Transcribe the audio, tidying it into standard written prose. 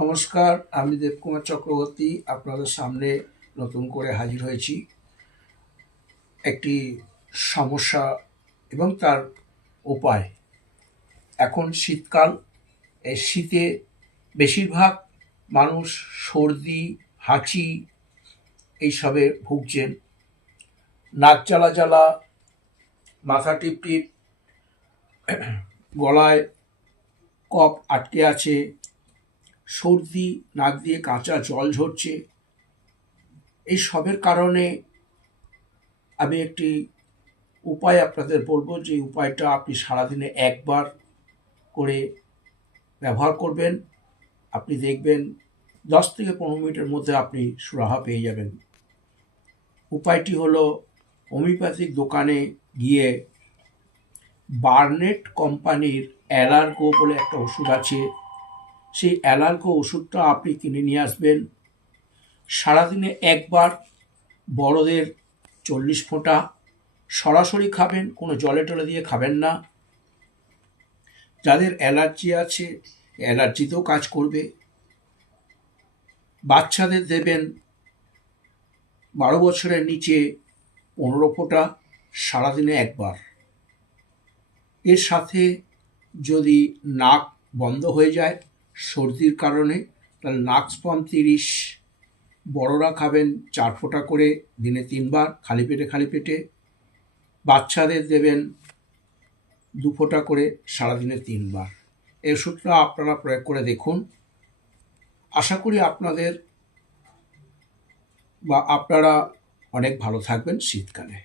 নমস্কার, আমি দেবকুমার চক্রবর্তী আপনাদের সামনে নতুন করে হাজির হয়েছি একটি সমস্যা এবং তার উপায়। এখন শীতকাল, এই শীতে বেশিরভাগ মানুষ সর্দি, হাঁচি এইসবে ভুগছেন। নাক জ্বালা জ্বালা, মাথা টিপটিপ, গলায় কফ আটকে আছে, সর্দি, নাক দিয়ে কাঁচা জল ঝরছে। এই সবের কারণে আমি একটি উপায় আপনাদের বলবো, যে উপায়টা আপনি সারাদিনে একবার করে ব্যবহার করবেন। আপনি দেখবেন 10 থেকে 15 মিনিটের মধ্যে আপনি সুরাহা পেয়ে যাবেন। উপায়টি হলো, হোমিওপ্যাথিক দোকানে গিয়ে বার্নেট কোম্পানির অ্যালার্গো বলে একটা ওষুধ আছে, সেই অ্যালার্গো ওষুধটা আপনি কিনে নিয়ে আসবেন। সারাদিনে একবার বড়দের 40 ফোঁটা সরাসরি খাবেন, কোনো জলে টলে দিয়ে খাবেন না। যাদের অ্যালার্জি আছে, অ্যালার্জিতেও কাজ করবে। বাচ্চাদের দেবেন 12 বছরের নিচে 15 ফোঁটা সারাদিনে একবার। এর সাথে যদি নাক বন্ধ হয়ে যায় সর্দির কারণে, তাহলে নাক স্পম 30, বড়রা খাবেন 4 ফোঁটা করে দিনে 3 বার, খালি পেটে। বাচ্চাদের দেবেন 2 ফোঁটা করে সারাদিনে 3 বার। এই ওষুধটা আপনারা প্রয়োগ করে দেখুন। আশা করি আপনারা অনেক ভালো থাকবেন শীতকালে।